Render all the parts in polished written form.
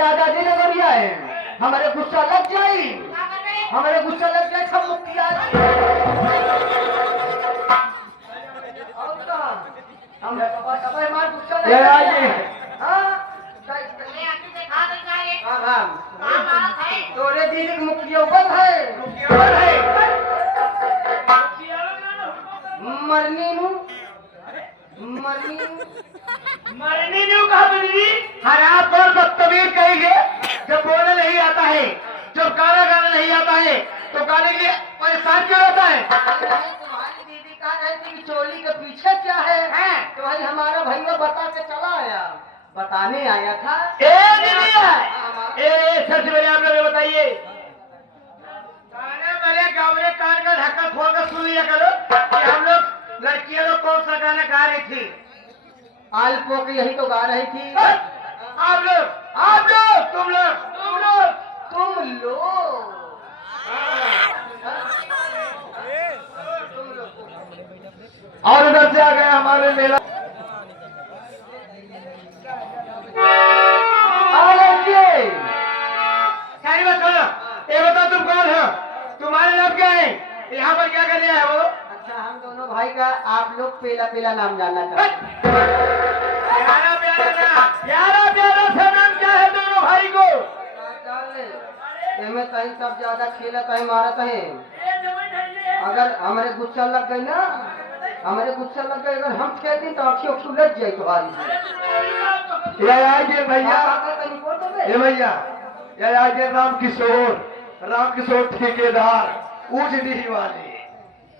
दादाजी ने बढ़िया है, हमारे गुस्सा लग जाए, हमारे गुस्सा लग जाए सब मुक्तिया तोरे दीदी की मुक्तियों बंद है मरनी नू मरनी न्यू कहा दीदी हराब और बदतमीज कहेंगे। जब बोलने नहीं आता है, जब गाना नहीं आता है तो गाने के लिए परेशान क्यों होता है? तुम्हारी दीदी कहा रही थी कि चोली के पीछे क्या है? तो भाई हमारा भैया बता के चला आया, बताने आया था। सबसे पहले आप लोग बताइए, गाने वाले गावले कान का ढक्कन खोलकर सुन लिया करो कि हम लोग लड़कियां लोग कौन सा गाना गा रही थी। आल्पो की यही तो गा रही थी। आप लोग तुम लोग और उधर से आ गए हमारे मेला। सारी बात छोड़ो, ये बताओ तुम कौन हो, तुम्हारे नाम क्या है, यहाँ पर क्या कर रहे हैं वो? अच्छा, हम दोनों भाई का आप लोग पीला नाम जानना चाहते हैं। प्यारा सा नाम क्या है दोनों भाई को? में कहीं सब ज्यादा खेला कहीं मारा कहीं। अगर हमारे गुस्सा लग गई ना, अगर हम खेल दी तो आँखियों सुलझ जाए तुम्हारी। भैया राम किशोर ठेकेदार ऊंच नीच वाले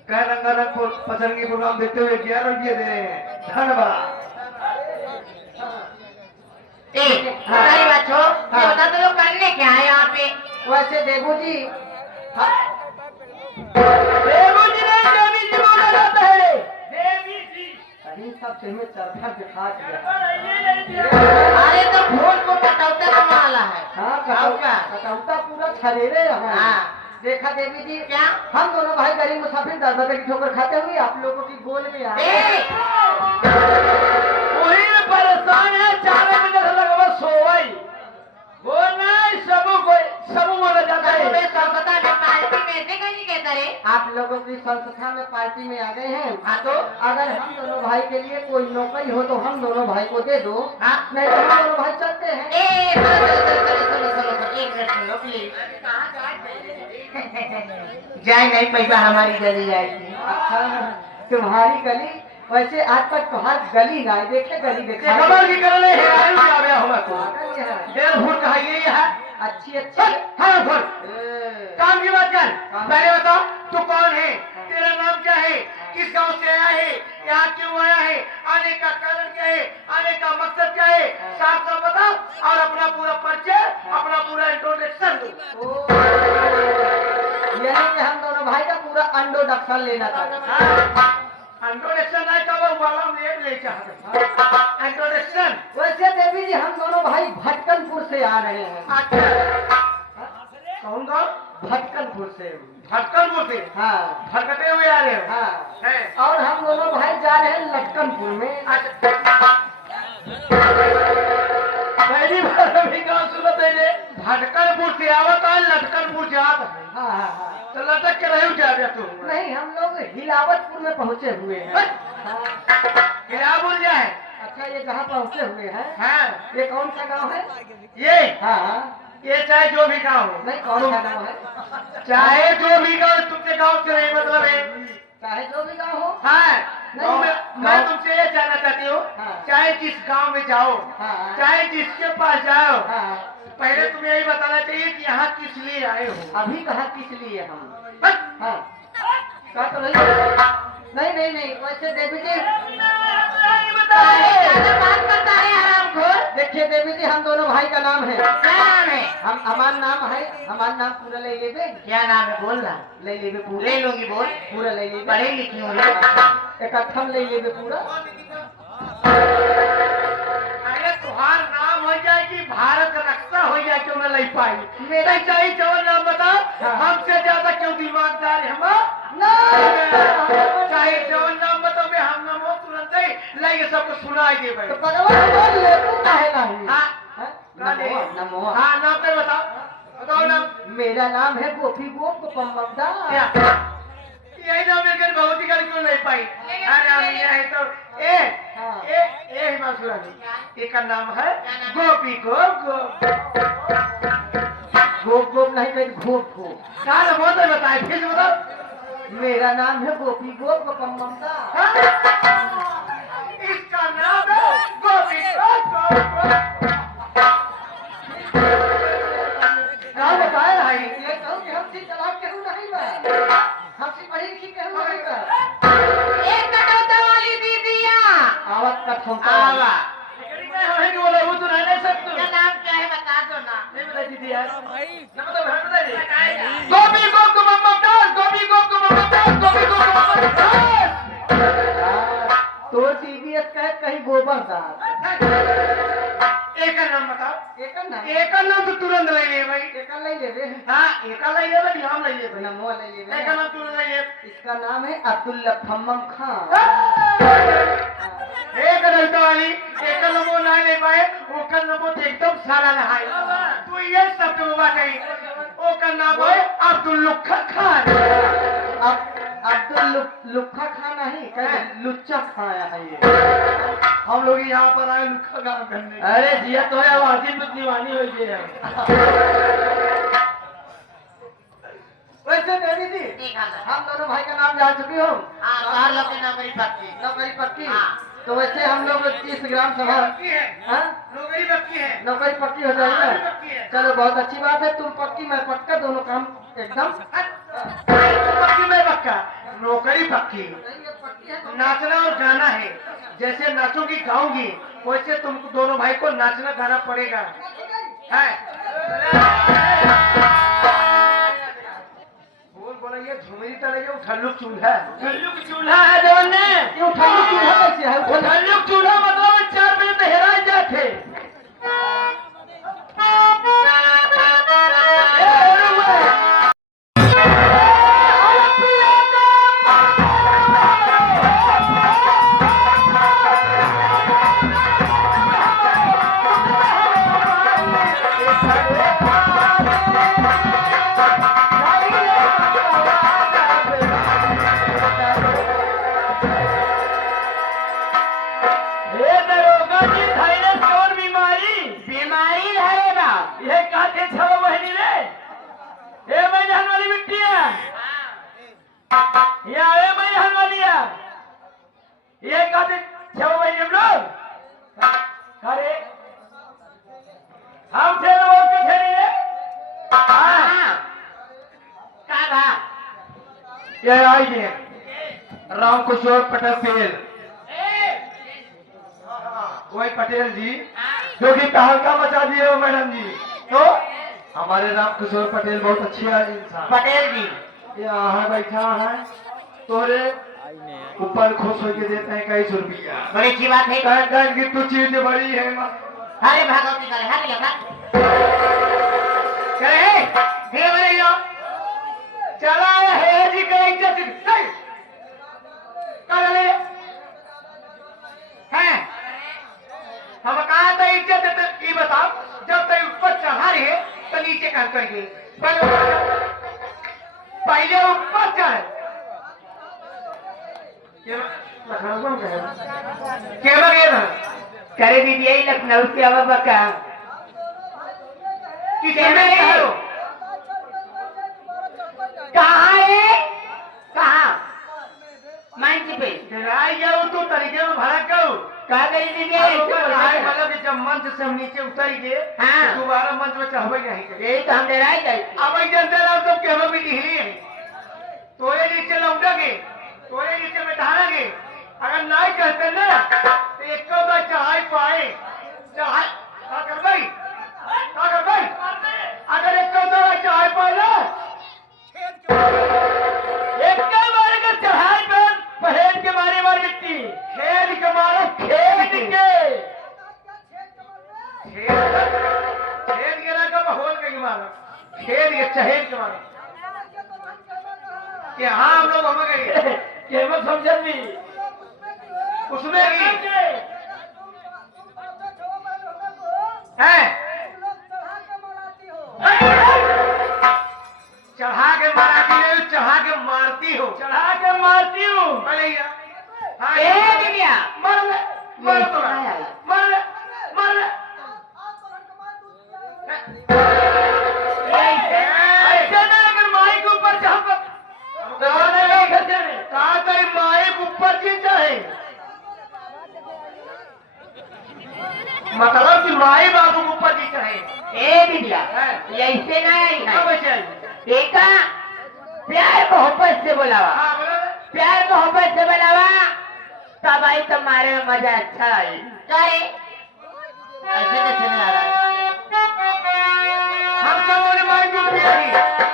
कह रंगारंग पसंदगी प्रोग्राम देखते हुए 11 रुपये दे रहे हैं, धन्यवाद। बता तो लोग करने क्या है यहाँ पे? वैसे देवू जी देवी जी बोला जाता है। देवी जी कहीं सब में चरखा दिखा दिया। अरे तो फूल को कटौता का माला है। हाँ, कटौता पूरा छरेरे रहा। हाँ, देखा देवी जी, क्या हम दोनों भाई गरीब मुसाफिर दरबार की ठोकर खाते हुए आप लोगों की गोल में आए। वही में परेशान है, 4 बजे से लगा सोवाई बोलना सब बोला जाता है। आप लोगों की संस्था में पार्टी में आ गए हैं। हाँ, तो अगर हम दोनों भाई के लिए कोई नौकरी हो तो हम दोनों भाई को दे दो। हाँ? नहीं तो हम दोनों भाई चलते हैं। जाए नहीं, पैसा हमारी गली जाएगी। अच्छा, तुम्हारी गली? वैसे आज तक तुम्हार गली ना देखे, गली देखा अच्छी काम की बात कर। पहले बताओ तू कौन है, तेरा नाम क्या है, किस गांव से आया है, यहाँ क्यों आया है, आने का कारण क्या है, आने का मकसद क्या है, साफ साफ बताओ और अपना पूरा परिचय, अपना पूरा इंट्रोडक्शन दो। यानी कि हम दोनों भाई का पूरा इंट्रोडक्शन लेना था। इंट्रोडक्शन नहीं तो वो वाला ले चाहते। इंट्रोडक्शन वैसे देवी जी हम दोनों भाई भटकनपुर से आ रहे हैं। अच्छा, कौन गाँव? भटकनपुर से। भटकनपुर से? हाँ, भटकते हुए आ रहे हो? हाँ है। और हम दोनों भाई जा रहे हैं लटकनपुर में। पहली बार अभी गाँव सुनो तेरे भटकनपुर से आवत है, लटकनपुर जात है। हाँ, तो लटक के रहे क्या तू? नहीं, हम लोग हिलावतपुर में पहुँचे हुए हैं। हिलावत क्या है? अच्छा, ये जहाँ पहुँचे हुए हैं। हाँ, ये कौन सा गाँव है? ये? हाँ, ये चाहे जो भी गाँव हो। नहीं, कौन सा गाँव है? चाहे जो भी गाँव, तुमसे गाँव से नहीं मतलब है, चाहे जो भी गाँव हो। हाँ, मैं तुमसे ये जानना चाहती हूँ। हाँ, चाहे जिस गांव में जाओ। हाँ, चाहे जिसके पास जाओ। हाँ, पहले तुम्हें यही बताना चाहिए कि यहाँ किस लिए आए हो। अभी कहा किस लिए हम? हाँ, कहा तो नहीं, वैसे देवी जी देखिए देवी जी, हम दोनों भाई का नाम है। क्या नाम है? हमारा नाम पूरा ले लेबे। क्या नाम है? बोलना। ले लेबे पूरा। ले लूंगी, बोल पूरा ले लेबे। पढ़े लिखी हूँ, इकट्ठा ले लेबे पूरा। अरे तुम्हारा नाम हो जाए कि भारत रक्षा हो जाए, क्यों न नहीं पाई। मेरा चाहिए चवन नाम बता। हमसे ज्यादा क्यों दिमागदार है हम ना? चाहे चवन नाम बताओ मैं हम नाम हो तुरंत ही लाइए सबको सुनाई दे भाई। तो भगवान बोल ले तू काहे नहीं? हाँ नमो। हाँ नाम पे बताओ बताओ नाम। मेरा नाम है गोपी गोप गोपम्मदा। यही नाम मेरे बहुत ही गल क्यों नहीं पाई? अरे यही तो ए हिमांशु रानी एक नाम है गोपी गोप गोप गोप गोप नहीं कहीं घोप घोप क्या बहुत बताए फिर बताओ। मेरा नाम है गोपी गोप गोपम्मदा। इसका नाम है गोपी गोप गोप। क्या बताया भाई? ये कहूँ कि हमसे चलाक कहूँ नहीं मैं, हमसे पढ़ी लिखी कहूँ नहीं मैं। एक कटौता वाली दीदिया आवत कटौता आवा है कि बोला वो तो रहने सकते। क्या नाम क्या है बता दो ना। नहीं बता दीदी यार ना बताओ घर बता दे। गोपी गोप को मम्मा डाल गोपी गोप को मम्मा डाल गोपी गोप को मम्मा डाल। तो टीवीएस कहे कहीं गोबर डाल। एक नाम बताओ। एक नाम तो तुरंत ले ले भाई। एक ले ले। हाँ एक ले ले भाई नाम ले ले भाई। नाम ले ले। एक नाम तुरंत ले ले। इसका नाम है अब्दुल लफम्मम खान। एक लड़का वाली एक नंबर ना ले पाए वो का नंबर तो एकदम सारा नहाए। तो ये सब जो बात है वो का नाम है अब्दुल लुक्खा खान। अब्दुल लुक्खा खान नहीं कहे लुच्चा खाया है ये। हम लोग यहाँ पर आए लुक्खा काम करने। अरे जिया तो है वाजिब दीवानी हो गई है। वैसे देवी जी हम दोनों भाई का नाम जान चुकी हो। हाँ लोग की नौकरी पक्की। तो वैसे हम लोग 30 ग्राम सभा नौकरी पक्की हो जाएगी। चलो बहुत अच्छी बात है। तुम पक्की मैं पक्का दोनों काम एकदम पक्की मैं पक्का नौकरी पक्की। नाचना और गाना है जैसे नाचोगी गाऊंगी वैसे तुमको दोनों भाई को नाचना गाना पड़ेगा है। बोला ये झुमरी तरह ठल्लुक चूल्हा है जवान ने। क्यों ठल्लुक चूल्हा कैसे है? वो ठल्लुक चूल्हा मतलब 4 बजे तो हेरा जाते। राम किशोर पटेल वही पटेल जी जो कि तहलका मचा दिए हो मैडम जी। तो हमारे राम किशोर पटेल बहुत अच्छे इंसान पटेल जी यहाँ बैठा है तोरे ऊपर खुश होके देते हैं कई रुपया। बड़ी अच्छी बात है कि तू चीज बड़ी है। अरे भागवती चला है जी का इज्जत है। हम कहा था इज्जत तो ये बताओ जब तक ऊपर चढ़ा रहे तो नीचे कर करके पहले ऊपर चढ़े करे दीदी यही लखनऊ से अब बका कहाँ है कहाँ मंच पे जाऊ तो तरीके में भड़क गऊ कहा गई दीदी मतलब जब मंच से हम नीचे उतर गए हाँ दोबारा मंच में चढ़े नहीं यही तो हम डराई गए। अब जनते रहो तो केवल भी ढीली है तोरे नीचे लौटेंगे तोरे नीचे बैठाएंगे अगर नहीं कहते ना तो एक चढ़ाई पाए चढ़ाई कर भाई अगर एक चढ़ाई पाए ना एक बार का चढ़ाई पर पहेड़ के मारे मार मिट्टी खेल के मारो खेल के खेल गिरा का होल गई मारो, खेल के चहेल के मारो कि हाँ हम लोग हमें कहेंगे कि मत समझन भी उसमें की है चढ़ा के मारती हो, चढ़ा के मारती हो, चढ़ा के मारती हूँ। भैया हाँ मर ले, मर तो मर ले, मर ले। ऐसे ना अगर माई के ऊपर झपक कहा कहीं माए के ऊपर जी चाहे मतलब कि माए बाबू के ऊपर जी चाहे ए बिटिया ऐसे नहीं कब चाहिए देखा प्यार मोहब्बत से बोलावा, हाँ बोलो प्यार मोहब्बत से बोलावा तब आई तुम्हारे में मजा अच्छा आई। करे ऐसे कैसे नहीं आ रहा है? हम सब बोले माए की ऊपर